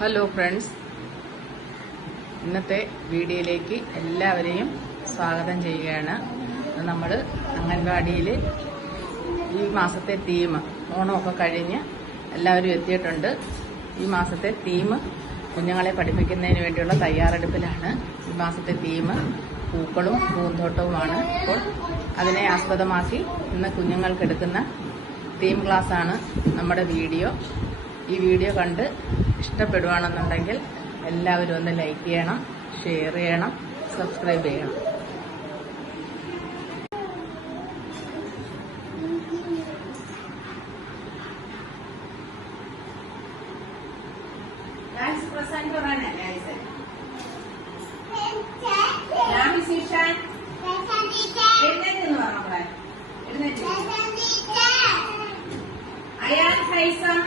Hello friends ഇന്നത്തെ വീഡിയോയിലേക്ക് എല്ലാവരെയും സ്വാഗതം ചെയ്യുകയാണ്. നമ്മൾ അംഗൻവാടിയിൽ ഈ മാസത്തെ തീം ഓണമൊക്കെ കഴിഞ്ഞ് എല്ലാവരും എത്തിയിട്ടുണ്ട്. ഈ മാസത്തെ തീം കുഞ്ഞുങ്ങളെ പഠിപ്പിക്കുന്നതിന് വേണ്ടിയുള്ള തയ്യാറെടുപ്പിലാണ് ഈ മാസത്തെ തീം പൂക്കളും പൂന്തോട്ടവുമാണ് അപ്പോൾ അതിനെ ആസ്പദമാക്കി ഇന്ന് കുഞ്ഞുങ്ങൾക്കെടുക്കുന്ന തീം ക്ലാസ്സാണ് നമ്മുടെ വീഡിയോ. ഈ വീഡിയോ കണ്ട് ഇഷ്ടപ്പെടുവാണെന്നുണ്ടെങ്കിൽ എല്ലാവരും ഒന്ന് ലൈക്ക് ചെയ്യണം ഷെയർ ചെയ്യണം സബ്സ്ക്രൈബ് ചെയ്യണം. ഡാൻസ് present പറയണേ dance. ലാമി സീഷാൻ എഴുന്നേറ്റ് നിന്ന് പറ മക്കളെ. എഴുന്നേറ്റ്. അയാൻ ഫൈസം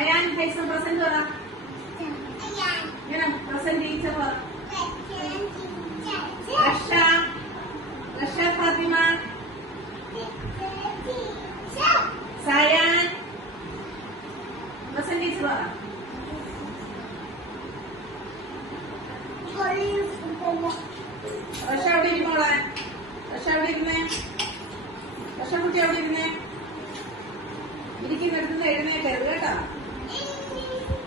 അയാൻ ഫൈസം പ്രസന്റ് പറ ഇങ്ങനെ പ്രസന്റ് ടീച്ചർ പറ Rasha Rasha Fathima cyan present teacher പറ റഷ അവിടെ ഇരുന്നോളെ റഷ അവിടെ ഇരുന്നേ റഷ കുട്ടി അവിടെ ഇരുന്നേ. ഇരിക്കുന്നിടത്തുനിന്ന് എഴുന്നേക്കരുത് കേട്ടോ.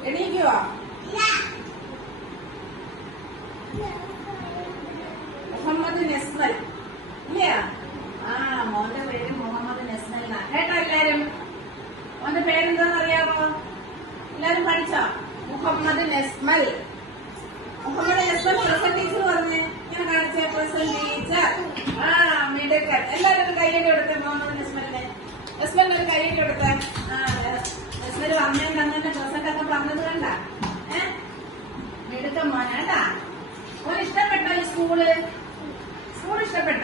എണീക്കുവാ? മുഹമ്മദ് നെസ്മൽ ഇല്ല ആ മോന്റെ പേര് മുഹമ്മദ് നെസ്മൽ എന്നാ. കേട്ടോ എല്ലാരും? മോന്റെ പേരെന്താന്ന് അറിയാമോ എല്ലാരും പഠിച്ചോ? മുഹമ്മദ് നെസ്മൽ മുഹമ്മദ് നെസ്മൽ പ്രസന്റ് ടീച്ചർ പറഞ്ഞേ. കാണിച്ച ടീച്ചർ ആ മിടുക്കൻ എല്ലാവരും ഒരു കയ്യടി കൊടുത്തേ മുഹമ്മദ് നെസ്മലിനെ നെസ്മലിന് ഒരു ആ നെസ്മൽ വന്നേ തന്നെ പ്രസന്റ് ഒക്കെ പറഞ്ഞത് കണ്ട ഏ മിടുക്കൻ മോനെ കേട്ടാ മോൻ ഇഷ്ടപ്പെട്ടോ സ്കൂൾ സ്കൂൾ ഇഷ്ടപ്പെട്ട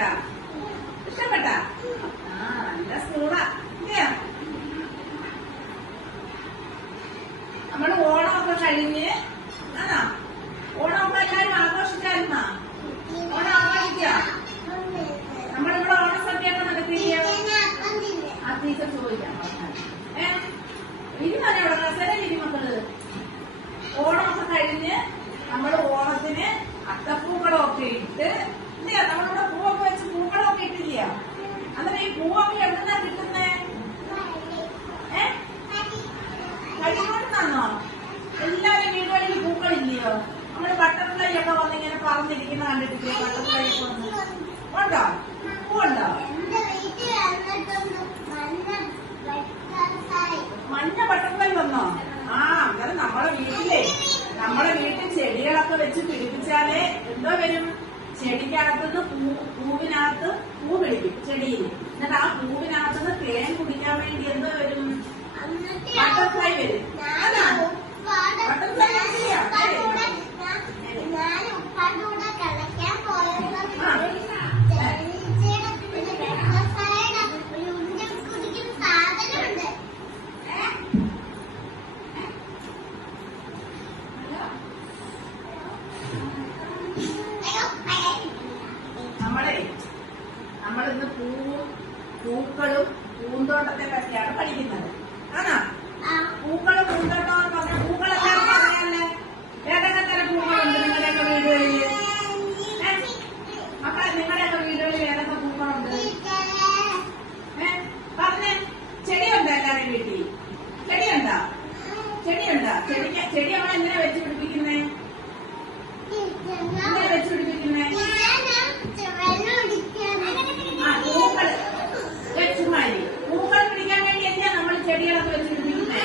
ആ നല്ല സ്കൂളാ ഇല്ലയോ നമ്മൾ ഓണമൊക്കെ കഴിഞ്ഞ് ആണോ ഓണമൊക്കെ എല്ലാരും ആഘോഷിച്ചായിരുന്നാ ഓണം ആഘോഷിക്കാം നമ്മളിവിടെ ഓണസദ്യയൊക്കെ നടത്തിയില്ലയോ ആ ടീച്ചർ ചോദിക്കാം ഏ ഇനി ഇവിടെ ക്ലാസ്സിലെ ഇനി മക്കൾ? ഓണമൊക്കെ കഴിഞ്ഞ് നമ്മൾ ഓണത്തിന് അത്തപ്പൂക്കളൊക്കെ ഇട്ട് ഇല്ല? നമ്മളിവിടെ പൂവൊക്കെ വെച്ച് പൂക്കളൊക്കെ ഇട്ടില്ല അന്നേരം ഈ പൂവൊക്കെ എവിടുന്നാ കിട്ടുന്നേ? ഏ? എല്ലാവരും വീടുകളിൽ പൂക്കളില്ലയോ? നമ്മൾ ബട്ടർഫ്ലൈ ഒക്കെ വന്നിങ്ങനെ പറഞ്ഞിരിക്കുന്ന കണ്ടിട്ടില്ലേ? ബട്ടർഫ്ലൈ ഒക്കെ വന്ന്. ഉണ്ടോ? പൂവുണ്ടോ? മഞ്ഞ ബട്ടർഫ്ലൈ വന്നോ? ആ അങ്ങനെ നമ്മളെ വീട്ടിലേ നമ്മളെ വീട്ടിൽ ചെടികളൊക്കെ വെച്ച് പിടിപ്പിച്ചാലേ എന്തോ വരും? ചെടിക്കകത്തുനിന്ന് പൂ പൂവിനകത്ത് പൂ പിടിക്കും ചെടിയിൽ. എന്നിട്ട് ആ പൂവിനകത്തുനിന്ന് തേൻ കുടിക്കാൻ വേണ്ടി എന്തോ വരും? ബട്ടർഫ്ലൈ വരും ബട്ടർഫ്ലൈ കണ്ടില്ല ഞാൻ ഉപ്പാന്റെ കൂടെ കളിക്കാൻ പോയപ്പോ ഒരു ഉണ്ട കുടിക്കുന്ന സാധനമുണ്ട് നമ്മളെ നമ്മളിന്ന് പൂവും പൂക്കളും പൂന്തോട്ടത്തെ പറ്റിയാണ് പഠിക്കുന്നത് ആണോ പൂക്കളും പൂന്തോട്ടം എന്ന് പറഞ്ഞ പൂക്കളെല്ലാം പറയാല്ലേ ഏതൊക്കെ തരം പൂക്കളുണ്ട് നിങ്ങളുടെയൊക്കെ വീടുകളിൽ ഏ? മക്കളെ നിങ്ങളുടെയൊക്കെ വീടുകളിൽ ഏതൊക്കെ പൂക്കളുണ്ട് ഏ? പറഞ്ഞേ ചെടിയുണ്ടോ എല്ലാവരും വീട്ടിൽ ചെടിയുണ്ടോ ചെടിയുണ്ടോ ചെടി ചെടി നമ്മൾ എങ്ങനെ വെച്ച് പിടിപ്പിക്കുന്നേ എങ്ങനെ വെച്ച് പിടിപ്പിക്കുന്നേ ആ പൂക്കൾ വെച്ചുമാരി പൂക്കൾ പിടിക്കാൻ വേണ്ടി എന്തിനാ നമ്മൾ ചെടികളൊക്കെ വെച്ച് പിടിപ്പിക്കുന്നത്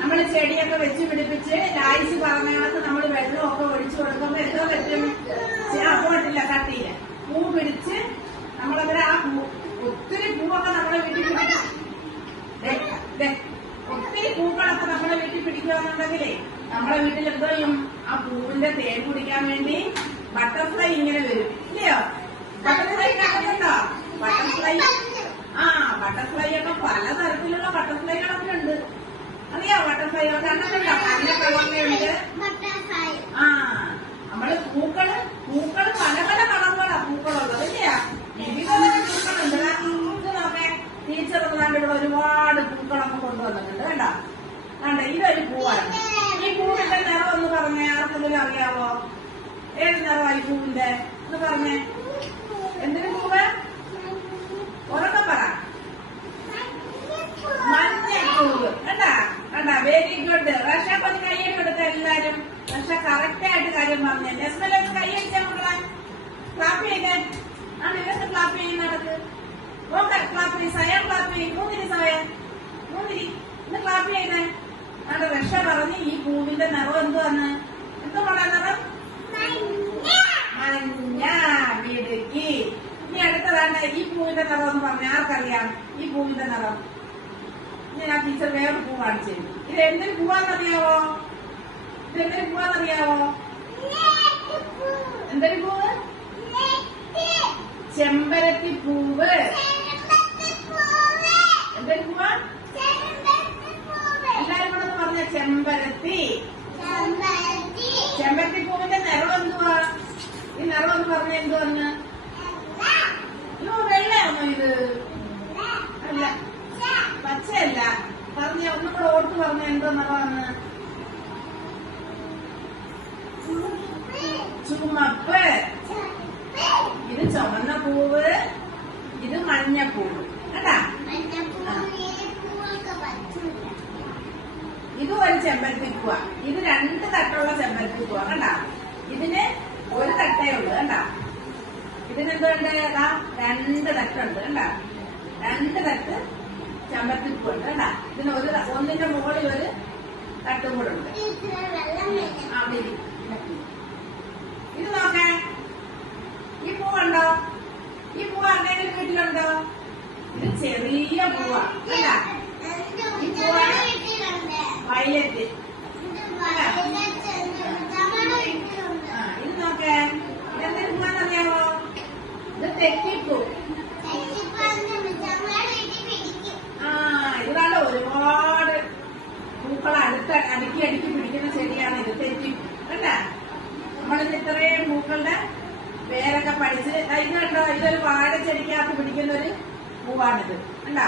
നമ്മൾ ചെടിയൊക്കെ വെച്ച് പിടിപ്പിച്ച് ലായിച്ച് പറഞ്ഞ നമ്മൾ വെള്ളമൊക്കെ ഒഴിച്ചു കൊടുക്കുമ്പോ എന്തോ പറ്റും? അപ്പോട്ടില്ല പോട്ടില്ല കട്ടിയില്ല പൂ പിടിച്ച് നമ്മളവിടെ ആ പൂ ഒത്തിരി പൂവൊക്കെ നമ്മളെ വീട്ടിൽ പിടിക്കും. ഒത്തിരി പൂക്കളൊക്കെ നമ്മളെ വീട്ടിൽ പിടിക്കുകയാണെന്നുണ്ടെങ്കിലേ നമ്മളെ വീട്ടിൽ എന്തോ ചെയ്യും? ആ പൂവിന്റെ തേൻ കുടിക്കാൻ വേണ്ടി ബട്ടർഫ്ലൈ ഇങ്ങനെ വരും. ഇല്ലയോ? ബട്ടർഫ്ലൈ കാണുന്നുണ്ടോ ബട്ടർഫ്ലൈ. ആ ബട്ടർഫ്ലൈ ഒക്കെ പലതരത്തിലുള്ള ബട്ടർഫ്ലൈകളൊക്കെ ഉണ്ട്. അറിയോ? കണ്ടിട്ടുണ്ടോ പല കളറിലുണ്ട് ആ നമ്മൾ പൂക്കൾ പൂക്കൾ പല പല കളറുകളാ പൂക്കളുള്ളത് ഇല്ലയാ വിവിധ തരം പൂക്കളുണ്ട്. നോക്കേ ടീച്ചർ ഇവിടെ ഒരുപാട് പൂക്കളൊക്കെ കൊണ്ടുവന്നിട്ടുണ്ട് കണ്ടോ? കണ്ട? ഇതൊരു പൂവാണ്. ഈ പൂവിന്റെ വല്ലതും അറിയാവോ? ഏത് നിറവായി പൂവിന്റെ? എന്ന് പറഞ്ഞേ. എന്തിനു പൂവ് ഉറക്കെ പറ മഞ്ഞപ്പൂവ് കണ്ടാ കണ്ടാ വെരി ഗുഡ് റഷ പതി കയ്യടി കൊടുത്ത എല്ലാരും? റഷ കറക്റ്റ് ആയിട്ട് കാര്യം പറഞ്ഞു. നെസ്മല കയ്യടിച്ച മക്കളെ ക്ലാപ്പ് ചെയ്തേ. ആ ഇവർക്ക് ക്ലാപ്പ് ചെയ്യുന്ന നടക്ക് ഓക്കെ ക്ലാപ്പ് ചെയ്യും. സയം ക്ലാപ്പ് ചെയ്യും. മൂന്നിരി സയം. മൂന്നിരി. ഇന്ന് ക്ലാപ്പ് ചെയ്തേ. ആണ് റഷ പറഞ്ഞ് ഈ പൂവിന്റെ നിറം എന്തുവാന്ന്? എന്തുവാണ് നിറം? മഞ്ഞ. മിടുക്കി ഇനി അടുത്തതാണ് ഈ പൂവിന്റെ നിറം എന്ന് പറഞ്ഞ ആർക്കറിയാം? ഈ പൂവിന്റെ നിറം. ഇനി ഞാൻ ടീച്ചർ വേറെ പൂ കാണിച്ചു. ഇത് എന്തൊരു പൂവാന്നറിയാവോ? ഇത് എന്തൊരു പൂവാന്നറിയാവോ? എന്തൊരു പൂവ്? ചെമ്പരത്തി പൂവ്. എന്തൊരു പൂവാ? എല്ലാരും കൂടെ ഒന്ന് പറഞ്ഞ ചെമ്പരത്തി. ചെമ്പരത്തി. പൂവിന്റെ നിറം എന്തുവാ? ഈ നിറം എന്ന് പറഞ്ഞ എന്തുവന്ന് അയ്യോ വെള്ളയാണോ ഇത് അല്ല പച്ചയല്ല പറഞ്ഞ ഒന്നും കൂടെ ഓർത്ത് പറഞ്ഞ എന്തോ പറഞ്ഞ? ചുമപ്പ് ഇത് ചുവന്ന പൂവ് ഇത് മഞ്ഞപ്പൂവ്. കേട്ടാ ഇത് ഒരു ചെമ്പരത്തിപ്പൂവ. ഇത് രണ്ട് തട്ടുള്ള ചെമ്പരത്തിപ്പൂവ. കണ്ടാ? ഇതിന് ഒരു തട്ടേ ഉള്ളൂ. കണ്ടാ? ഇതിനെന്തുണ്ട്? രണ്ട് തട്ടുണ്ട്. കണ്ടാ? രണ്ട് തട്ട് ചെമ്പരത്തിപ്പൂവുണ്ട് കേട്ടാ ഇതിന് ഒരു ഒന്നിന്റെ മുകളിൽ ഒരു തട്ടും കൂടെ ഉണ്ട്. അവിടെ ഇത് നോക്കേ. ഈ പൂവുണ്ടോ? ഈ പൂവ് ആരുടെയെങ്കിലും വീട്ടിലുണ്ടോ? ഇത് ചെറിയ പൂവാ കണ്ടാ വയലറ്റ്. ആ ഇത് നോക്കേ ഇതെന്തൊരു പൂവാന്നറിയാമോ ഇത് തെറ്റിപ്പൂ ആ ഇതാണ് ഒരുപാട് പൂക്കൾ അടുത്ത് അടുക്കി അടുക്കി പിടിക്കുന്ന ചെടിയാണ് ഇത് തെറ്റി കണ്ട നമ്മളിത് ഇത്രയും പൂക്കളുടെ പേരൊക്കെ പഠിച്ച് ദാ ഇത് കണ്ടോ ഇതൊരു വാഴ ചെടിക്കകത്ത് പിടിക്കുന്ന ഒരു പൂവാണിത്. കണ്ടോ?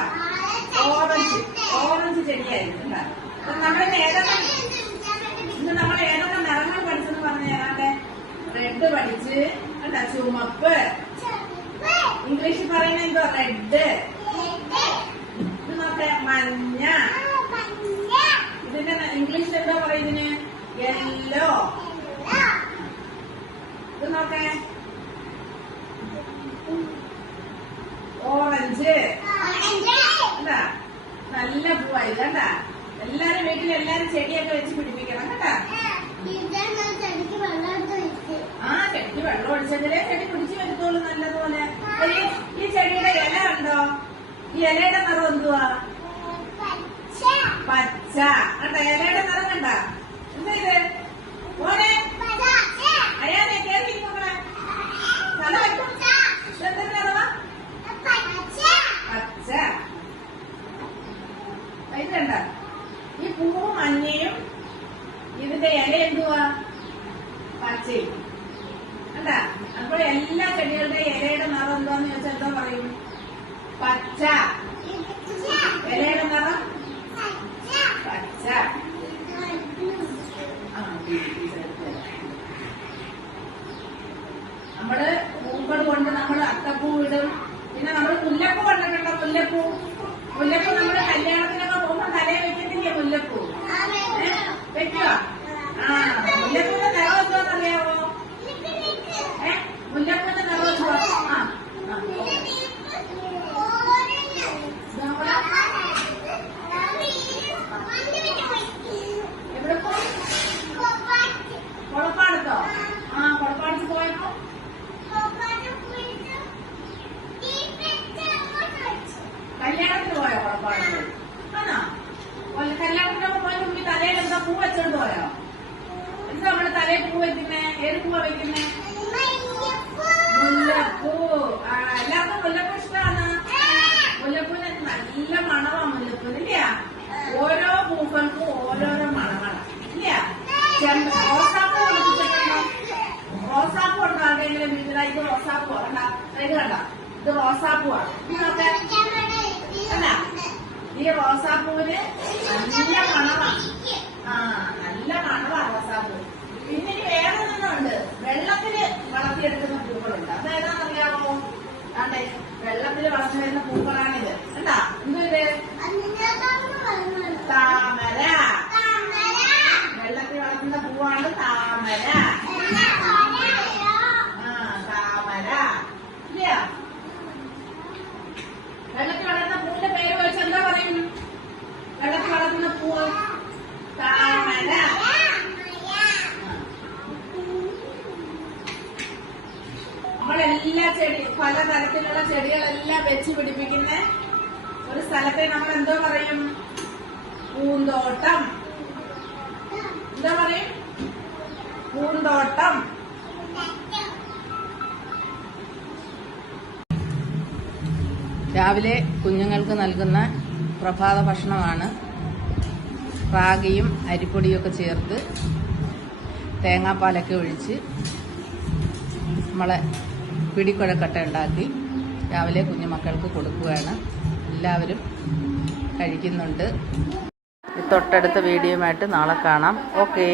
ഓറഞ്ച് ഓറഞ്ച് ചെടിയായിരുന്നു അപ്പൊ നമ്മളിത് ഏതൊക്കെ ഇന്ന് നമ്മൾ ഏതൊക്കെ നിറങ്ങൾ പഠിച്ചെന്ന് പറഞ്ഞു തരാട്ടെ റെഡ് പഠിച്ച് കണ്ട? ചുമപ്പ് ഇംഗ്ലീഷിൽ പറയുന്ന എന്തോ? റെഡ് ഇത് നോക്കേ മഞ്ഞ. ഇതിന്റെ ഇംഗ്ലീഷിൽ എന്താ പറയുന്നതിന് യെല്ലോ ഇത് നോക്കെ ഓറഞ്ച് കണ്ടാ? നല്ല പൂവായി കണ്ടാ? എല്ലാരും വീട്ടിൽ എല്ലാരും ചെടിയൊക്കെ വെച്ച് പിടിപ്പിക്കണം കേട്ടാ ആ ചെടിക്ക് വെള്ളം ഒഴിച്ചെങ്കിലേ ചെടി പിടിച്ചു വരുത്തോളൂ നല്ലതുപോലെ. ഈ- ചെടിയുടെ ഇല ഉണ്ടോ ഈ ഇലയുടെ നിറം എന്തുവാ? പച്ച. കണ്ട ഇലയുടെ നിറം കണ്ട? എന്താ ഇത്? ഇത് ഈ പൂവും മഞ്ഞയും ഇതിന്റെ ഇല എന്തുവാ? പച്ചയും. അല്ല അപ്പോൾ എല്ലാ ചെടികളുടെ ഇലയുടെ നിറം എന്താന്ന് ചോദിച്ചാൽ എന്താ പറയും? പച്ച. ഇലയുടെ നിറം? പച്ച. നമ്മൾ പൂക്കൾ കൊണ്ട് നമ്മൾ അത്തപ്പൂ ഇടും. പിന്നെ നമ്മൾ മുല്ലപ്പൂ കണ്ടിട്ടുണ്ടോ? മുല്ലപ്പൂ. മുല്ലപ്പൂ നമ്മുടെ തലയെ വെക്കത്തില്ലേ മുല്ലപ്പൂ ഏ? വെക്കുക ആ മുല്ലപ്പൂവിന്റെ നിറം എന്താണെന്നറിയാവോ ഏ മുല്ലപ്പൂവിന്റെ നിറം എന്തുവാ ആ ആ എവിടെ പോയി കൊളപ്പാടത്തോ ആ കൊളപ്പാടത്ത് പോയപ്പോ കല്യാണത്തിന് പോയോ കൊളപ്പാടത്ത് ആണോ കൊല്ല- കല്യാണത്തിനൊക്കെ പോയ മുമ്പ് തലയിൽ എന്താ പൂ വെച്ചോണ്ട് പോയോ പൂ വെക്കുന്നേ? ഏത് പൂവാ വെക്കുന്നേ? മുല്ലപ്പൂ. ആ എല്ലാവർക്കും മുല്ലപ്പൂ ഇഷ്ടമാണ്? മുല്ലപ്പൂവിന് നല്ല മണമാ മുല്ലപ്പൂവിന് ഇല്ല ഓരോ പൂക്കൾക്കും ഓരോരോ മണമാണ് ഇല്ല റോസാപ്പൂ റോസാപ്പൂ ഉണ്ടോ? ആരുടെയെങ്കിലും വീട്ടിലായിട്ട് റോസാപ്പൂ കണ്ട ഇത് കണ്ട? ഇത് റോസാപ്പൂവാണ് നോക്കെ അല്ല ഈ റോസാപ്പൂവിന് നല്ല മണമാ ആ നല്ല മണമാ റോസാപ്പൂ. പിന്നെ ഇനി വേറെ ഒന്നുണ്ട് വെള്ളത്തിൽ വളർത്തിയെടുക്കുന്ന പൂക്കളുണ്ട്. അത് ഏതാണെന്നറിയാമോ? അതെ വെള്ളത്തിൽ വളർന്നു വരുന്ന പൂക്കളാണിത് എന്താ താമര. വെള്ളത്തിൽ വളർത്തുന്ന പൂവാണ് താമര. നമ്മളെല്ലാ ചെടി പലതരത്തിലുള്ള ചെടികളെല്ലാം വെച്ച് പിടിപ്പിക്കുന്ന ഒരു സ്ഥലത്തെ നമ്മൾ എന്തോ പറയും? പൂന്തോട്ടം. എന്താ പറയും? പൂന്തോട്ടം. രാവിലെ കുഞ്ഞുങ്ങൾക്ക് നൽകുന്ന പ്രഭാത ഭക്ഷണമാണ്. റാഗിയും അരിപ്പൊടിയൊക്കെ ചേർത്ത് തേങ്ങാപ്പാലൊക്കെ ഒഴിച്ച് നമ്മളെ പിടിക്കുഴക്കട്ട ഉണ്ടാക്കി രാവിലെ കുഞ്ഞുമക്കൾക്ക് കൊടുക്കുകയാണ്. എല്ലാവരും കഴിക്കുന്നുണ്ട്. തൊട്ടടുത്ത വീഡിയോയുമായിട്ട് നാളെ കാണാം. ഓക്കേ.